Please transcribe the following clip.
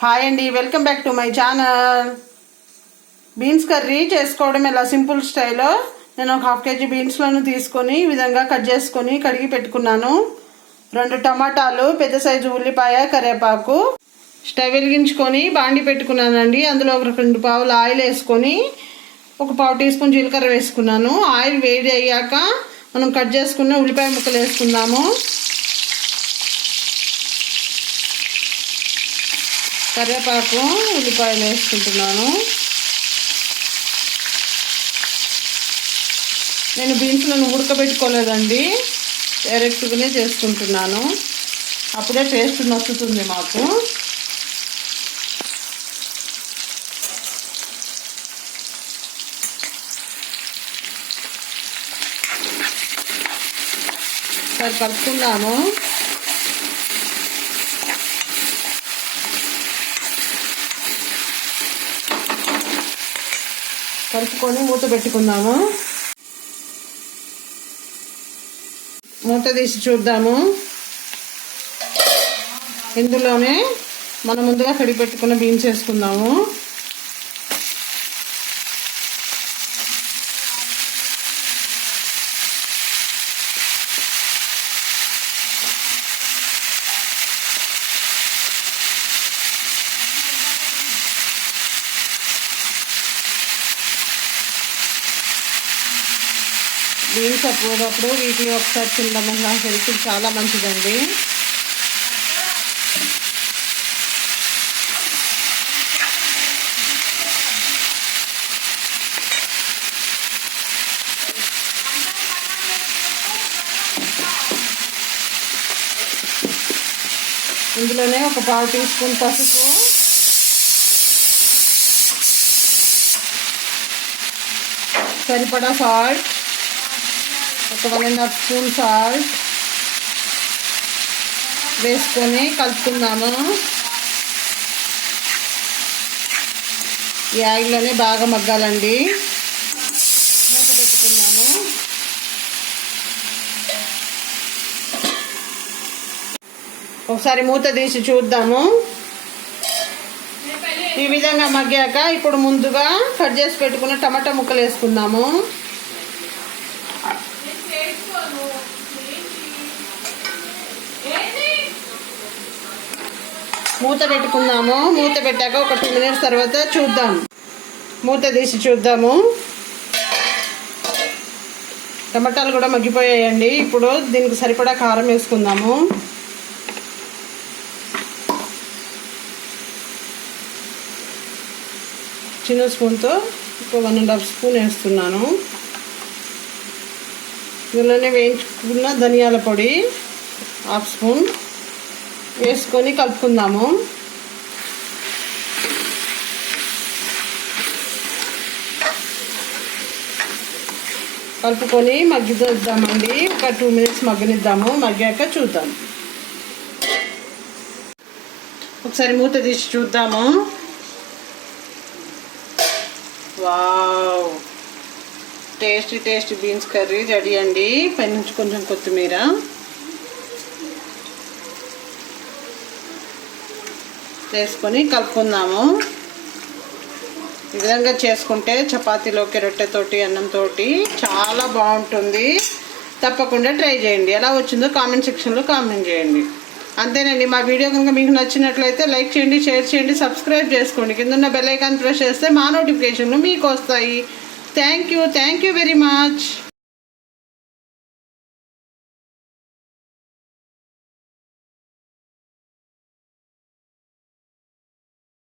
Hi అండి, welcome back to my channel. Beans curry చేసుకోవడం ఎలా సింపుల్ స్టైల్లో నేను ఒక 1/2 kg బీన్స్లను తీసుకొని ఈ విధంగా కట్ చేసుకొని కడిగి పెట్టుకున్నాను. 2 టమాటాలు, పెద్ద సైజు ఉల్లిపాయ, కరివేపాకు. స్టవ్ వెలిగించుకొని బాండి పెట్టుకున్నానండి. అందులో ఒక 2 పావులు ఆయిల్ వేసుకొని ఒక 1/2 టీ స్పూన్ జీలకర్ర వేసుకున్నాను. ఆయిల్ వేడి అయ్యాక మనం కట్ చేసుకున్న ఉల్లిపాయ ముక్కలు వేసుకుందాము. కరివేపాకు, ఉల్లిపాయలు వేసుకుంటున్నాను. నేను బీన్స్లను ఉడకబెట్టుకోలేదండి, డైరెక్ట్గానే చేసుకుంటున్నాను. అప్పుడే టేస్ట్ నచ్చుతుంది మాకు. సరే కలుపుకుందాము. కలుపుకొని మూత పెట్టుకుందాము. మూత తీసి చూద్దాము. ఇందులోనే మనం ముందుగా కడిగి పెట్టుకున్న బీన్స్ వేసుకుందాము. బీన్స్ అప్పుడప్పుడు వీటిని ఒకసారి తినడం వల్ల హెల్త్ చాలా మంచిదండి. ఇందులోనే ఒక 1/2 టీ స్పూన్ పసుపు, సరిపడా సాల్ట్, ఒక 1.5 స్పూన్ సాల్ట్ వేసుకొని కలుపుకుందాము. ఈ ఆయిల్లోనే బాగా మగ్గాలండి. మూత పెట్టుకుందాము. ఒకసారి మూత తీసి చూద్దాము. ఈ విధంగా మగ్గాక ఇప్పుడు ముందుగా కట్ చేసి పెట్టుకున్న టమాటా ముక్కలు వేసుకుందాము. మూత పెట్టుకుందాము. మూత పెట్టాక ఒక 2 మినిట్స్ తర్వాత చూద్దాం. మూత తీసి చూద్దాము. టమాటాలు కూడా మగ్గిపోయాయండి. ఇప్పుడు దీనికి సరిపడా కారం వేసుకుందాము. చిన్న స్పూన్తో ఒక 1.5 స్పూన్ వేస్తున్నాను. ఇందులోనే వేయించుకున్న ధనియాల పొడి 1/2 స్పూన్ వేసుకొని కలుపుకుందాము. కలుపుకొని మగ్గిద్దామండి. ఒక 2 మినిట్స్ మగ్గనిద్దాము. మగ్గాక చూద్దాం. ఒకసారి మూత తీసి చూద్దాము. Wow, tasty beans curry ready అండి. పైనుంచి కొంచెం కొత్తిమీర వేసుకొని కలుపుకుందాము. ఈ విధంగా చేసుకుంటే చపాతీలోకి, రొట్టెతోటి, అన్నంతో చాలా బాగుంటుంది. తప్పకుండా ట్రై చేయండి. ఎలా వచ్చిందో కామెంట్ సెక్షన్లో కామెంట్ చేయండి. అంతేనండి. మా వీడియో కనుక మీకు నచ్చినట్లయితే లైక్ చేయండి, షేర్ చేయండి, సబ్స్క్రైబ్ చేసుకోండి. కింద బెల్ ఐకాన్ ప్రెస్ చేస్తే మా నోటిఫికేషన్లు మీకు వస్తాయి. Thank you very much.